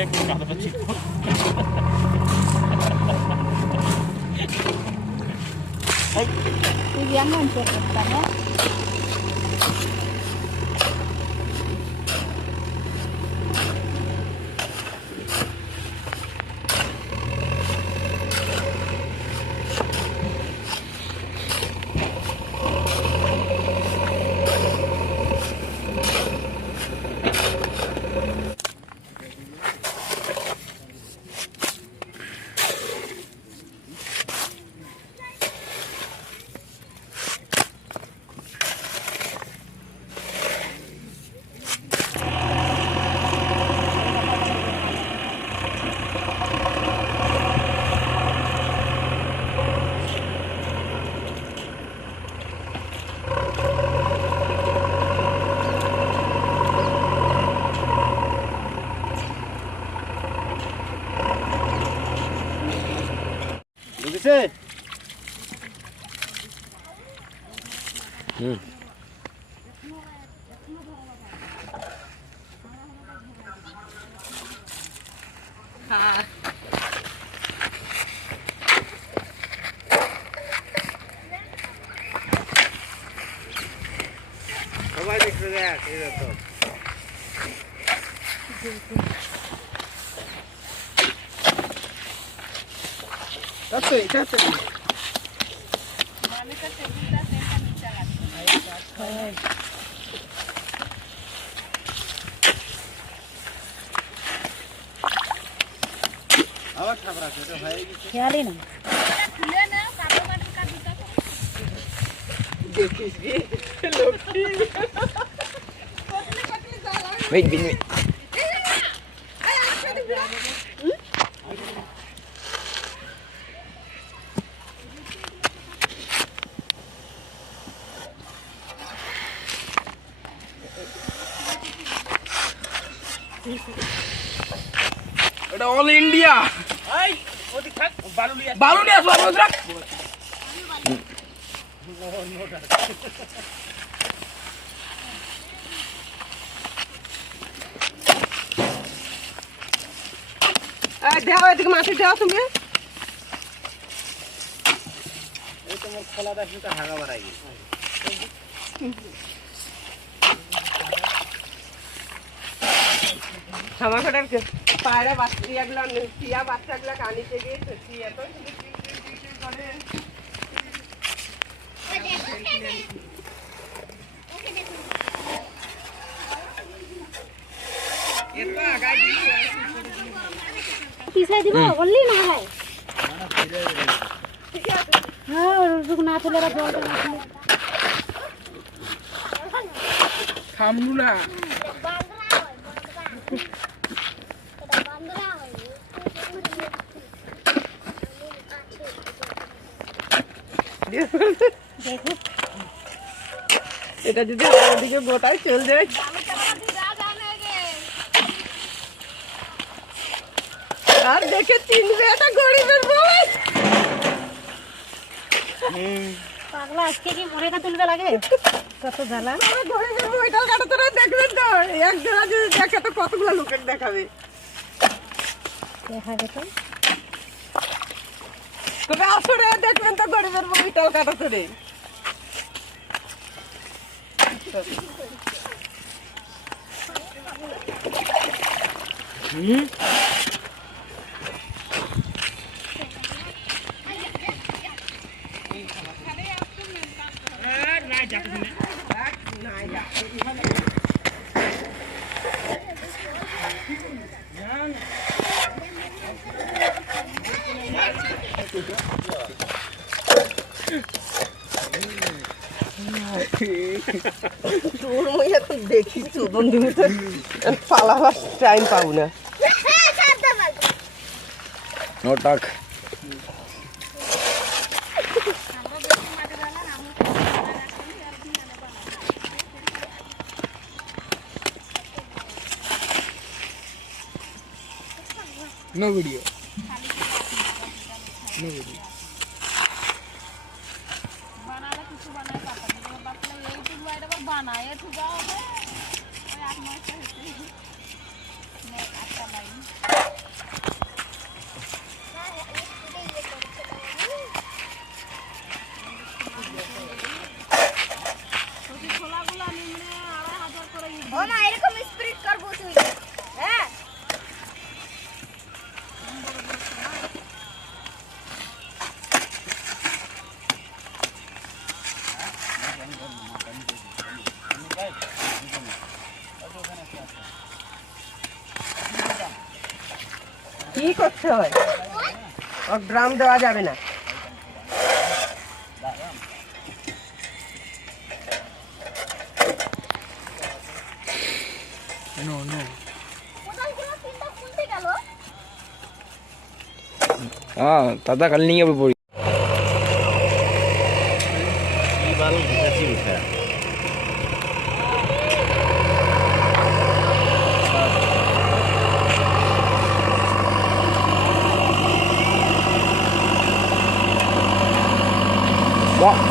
Ini yang hancur katanya. সবাই দেখতে দেখ এই তো আচ্ছা এটা তো মানে তো টেবিলটা সেটা নিচে রাখতে আবার খাবার আছে তো হয়ে গেছে খেয়ালই না খুলে না কাটো কাটো কাটিটা দেখিস কি লক্ষ্মী কতলে কতলে জাল ওয়েট বিন এটা অল ইন্ডিয়া এই ওদি থাক বালুলিয়া সব রাখ এই দাও এদিকে মাটি দাও তুমি এই তোমার খোলা দাও কিন্তু হাগা বাড়াই আমাদের পায়রা বাচ্চাগুলো টিয়া বাচ্চাগুলো কানিতে গিয়েছে টিয়া তো শুধু করে এটা আগাই দিই পিছাই দিব বললি না হয় হ্যাঁ রুক না চলে রা জল থামলু না এটা যদি ওদিকে গোটায় চল যায় আর দেখে চিনবে এটা গরিবের বউ পাগলা আজকে কি মরে কা তুলবে লাগে কত জ্বালা আরে গরিবের বউ এটা কাটা তোরা দেখবেন তো এক জোড়া যদি দেখে তো কতগুলো লোকের দেখাবে দেখাবে তো তবে আসলে দেখবেন তো গরিবের বউ এটা কাটা তোরে দেখি পালাবার টাইম পাবো না নোটাক नो वीडियो नो वीडियो बनाला कुछ बनाए पापा ने बात ले यूट्यूब वाइड पर बनाए तो जाओ है 8 मास से এরকম স্পিরিট করবো তুই হ্যাঁ কি করতে হয় ও ড্রাম দেওয়া যাবে না दादा कल नहीं है पूरी वाह